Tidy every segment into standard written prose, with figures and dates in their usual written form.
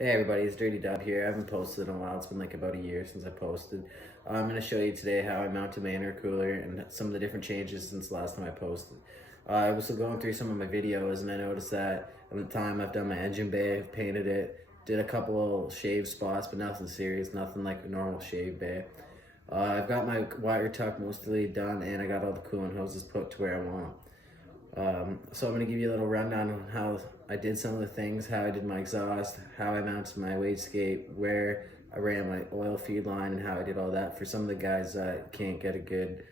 Hey everybody, it's Dirty Dub here. I haven't posted in a while. It's been like about a year since I posted. I'm going to show you today how I mounted my intercooler and some of the different changes since the last time I posted. I was going through some of my videos and I noticed that at the time I've done my engine bay, I've painted it, did a couple of shave spots, but nothing serious, nothing like a normal shave bay. I've got my wire tuck mostly done and I got all the coolant hoses put to where I want. So I'm going to give you a little rundown on how I did some of the things, how I did my exhaust, how I mounted my wastegate, where I ran my oil feed line, and how I did all that for some of the guys that can't get a good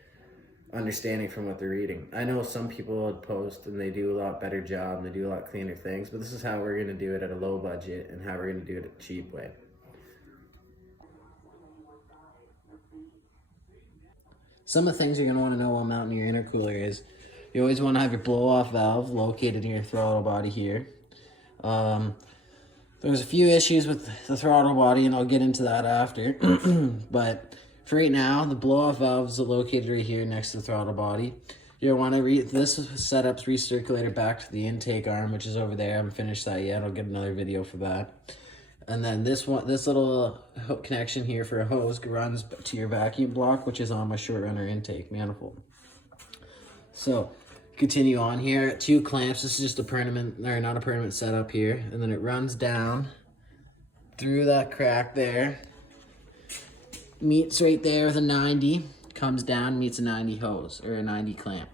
understanding from what they're reading. I know some people would post and they do a lot better job and they do a lot cleaner things, but this is how we're going to do it at a low budget and how we're going to do it a cheap way. Some of the things you're going to want to know while mounting your intercooler is you always want to have your blow-off valve located in your throttle body here. There's a few issues with the throttle body, and I'll get into that after. But for right now, the blow-off valve is located right here next to the throttle body. You'll want to this setup's recirculator back to the intake arm, which is over there. I haven't finished that yet. I'll get another video for that. And then this little hook connection here for a hose runs to your vacuum block, which is on my short runner intake manifold. So continue on here. 2 clamps. This is just a permanent, or not a permanent setup here, and then it runs down through that crack there. Meets right there with a 90. Comes down, meets a 90 hose or a 90 clamp.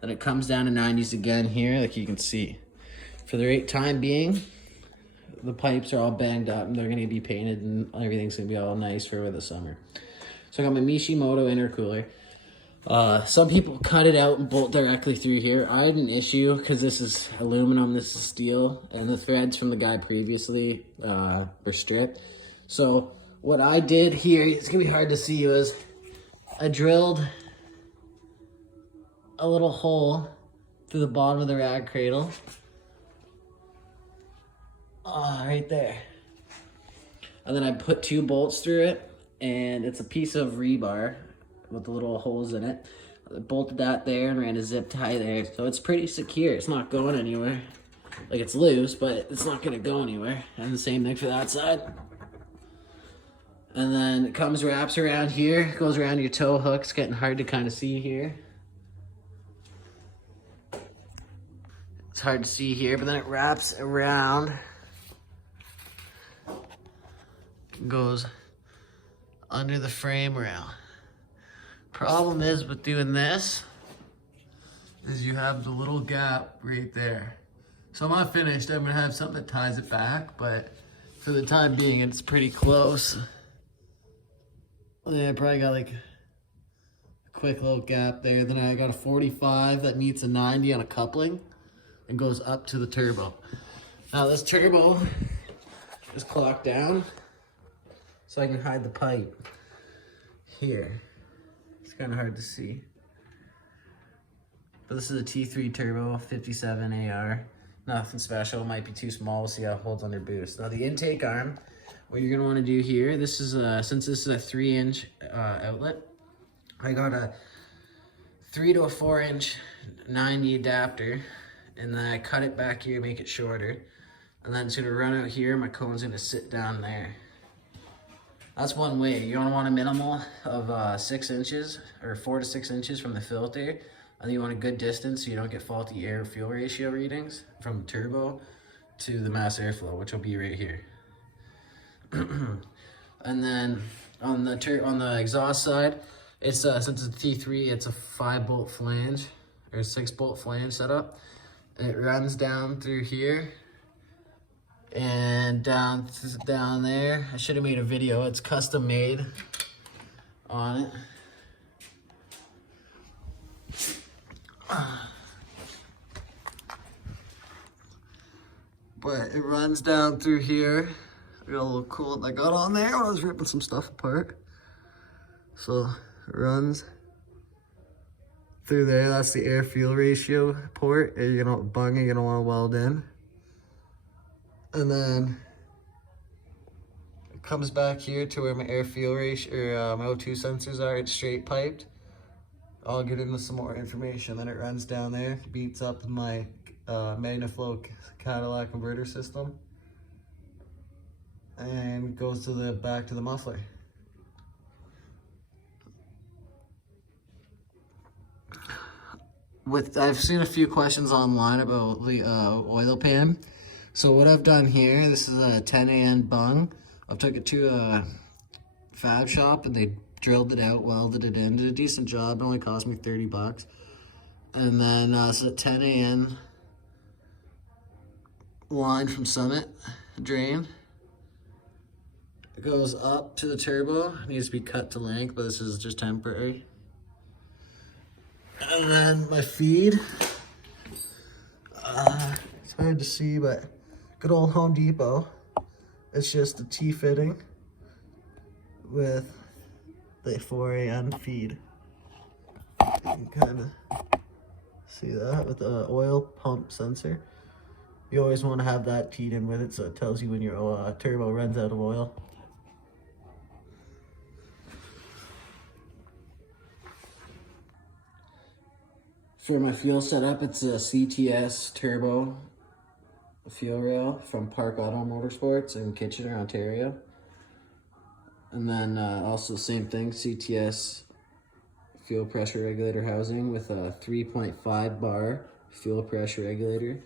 Then it comes down to 90s again here, like you can see. For the right time being, the pipes are all banged up and they're going to be painted and everything's going to be all nice for the summer. So I got my Mishimoto intercooler. Some people cut it out and bolt directly through here. I had an issue because this is aluminum, this is steel, and the threads from the guy previously were stripped. So what I did here, it's going to be hard to see, was I drilled a little hole through the bottom of the rag cradle. Right there. And then I put 2 bolts through it, and it's a piece of rebar with the little holes in it. I bolted that there and ran a zip tie there. So it's pretty secure. It's not going anywhere. Like, it's loose, but it's not gonna go anywhere. And the same thing for that side. And then it wraps around here, goes around your tow hook. It's getting hard to kind of see here. It's hard to see here, but then it wraps around. Goes under the frame rail. Problem is with doing this is you have the little gap right there. So I'm not finished. I'm gonna have something that ties it back, but for the time being, it's pretty close. Yeah, I probably got like a quick little gap there. Then I got a 45 that meets a 90 on a coupling and goes up to the turbo. Now this turbo is clocked down so I can hide the pipe here. It's kind of hard to see. But this is a T3 turbo, 57 AR. Nothing special, might be too small. We'll see how it holds under boost. Now the intake arm, what you're gonna wanna do here, this is since this is a 3-inch outlet, I got a 3 to a 4-inch 90 adapter, and then I cut it back here, make it shorter. And then it's gonna run out here, my cone's gonna sit down there. That's one way. You're gonna want a minimal of 6 inches or 4 to 6 inches from the filter. And you want a good distance so you don't get faulty air fuel ratio readings from the turbo to the mass airflow, which will be right here. And then on the exhaust side, it's since it's a T3, it's a 5-bolt flange or 6-bolt flange setup. And it runs down through here and down there. I should have made a video. It's custom made on it. But it runs down through here. I got a little coolant I got on there when I was ripping some stuff apart. So it runs through there. That's the air fuel ratio port. You're gonna bung it, you don't want to weld in. And then it comes back here to where my air fuel ratio, or my O2 sensors are. It's straight piped. I'll get into some more information. Then it runs down there, beats up my MagnaFlow Cadillac converter system. and goes to the back to the muffler. I've seen a few questions online about the oil pan. So what I've done here, this is a 10AN bung. I've took it to a fab shop and they drilled it out, welded it in, did a decent job. It only cost me 30 bucks. And then it's a 10AN line from Summit drain. It goes up to the turbo. It needs to be cut to length, but this is just temporary. And then my feed, it's hard to see, but good old Home Depot. It's just a T-fitting with the 4AN feed. You can kind of see that with the oil pump sensor. You always want to have that teed in with it so it tells you when your turbo runs out of oil. For my fuel setup, it's a CTS Turbo fuel rail from Park Auto Motorsports in Kitchener, Ontario. And then also same thing, CTS fuel pressure regulator housing with a 3.5 bar fuel pressure regulator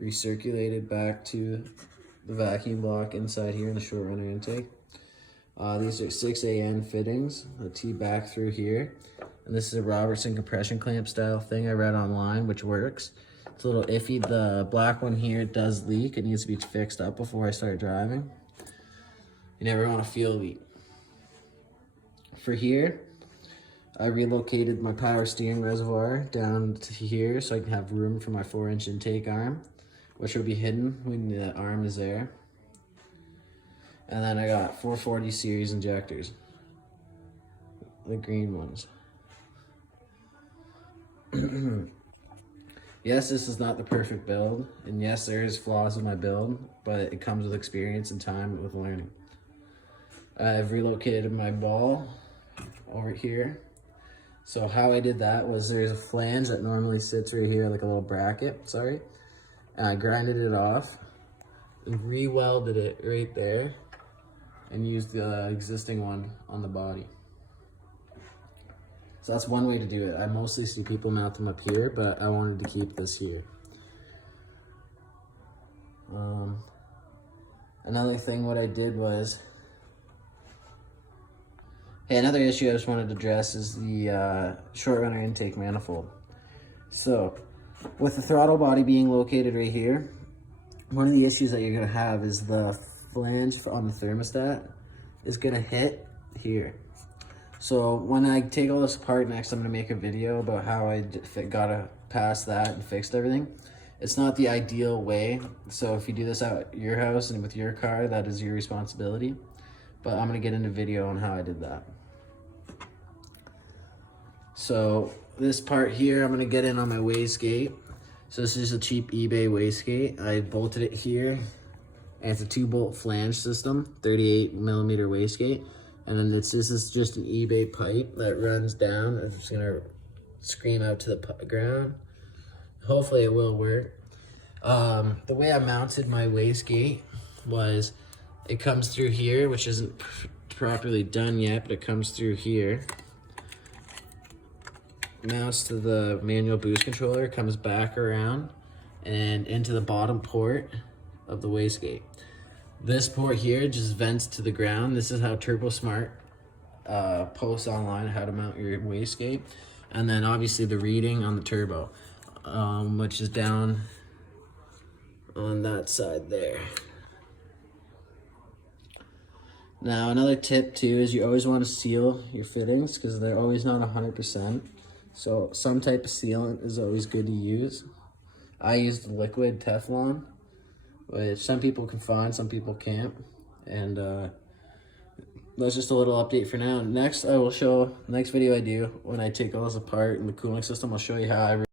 recirculated back to the vacuum block inside here in the short runner intake. These are 6AN fittings, a T back through here. And this is a Robertson compression clamp style thing I read online, which works. It's a little iffy. The black one here does leak. It needs to be fixed up before I start driving. You never want a fuel leak. For here, I relocated my power steering reservoir down to here so I can have room for my 4-inch intake arm, which will be hidden when the arm is there. And then I got 440 series injectors, the green ones. Yes, this is not the perfect build, and yes, there is flaws in my build, but it comes with experience and time with learning. I've relocated my ball over here. So how I did that was there's a flange that normally sits right here, like a little bracket, sorry. And I grinded it off and re-welded it right there and used the existing one on the body. So that's one way to do it. I mostly see people mount them up here, but I wanted to keep this here. Another thing what I did was, another issue I just wanted to address is the short runner intake manifold. So with the throttle body being located right here, one of the issues that you're gonna have is the flange on the thermostat is gonna hit here. So when I take all this apart next, I'm gonna make a video about how I got past that and fixed everything. It's not the ideal way. So if you do this at your house and with your car, that is your responsibility. But I'm gonna get into video on how I did that. So this part here, I'm gonna get in on my wastegate. So this is a cheap eBay wastegate. I bolted it here, and it's a 2-bolt flange system, 38mm wastegate. And then this is just an eBay pipe that runs down. I'm just gonna scream out to the ground. Hopefully it will work. The way I mounted my wastegate was it comes through here, which isn't properly done yet, but it comes through here. Mounts to the manual boost controller, comes back around and into the bottom port of the wastegate. This port here just vents to the ground. This is how TurboSmart posts online how to mount your wastegate. And then obviously the reading on the turbo, which is down on that side there. Now another tip too is you always want to seal your fittings because they're always not 100%. So some type of sealant is always good to use. I used liquid Teflon, which some people can find, some people can't. And that's just a little update for now. Next, I will show, next video I do, when I take all this apart in the cooling system, I'll show you how I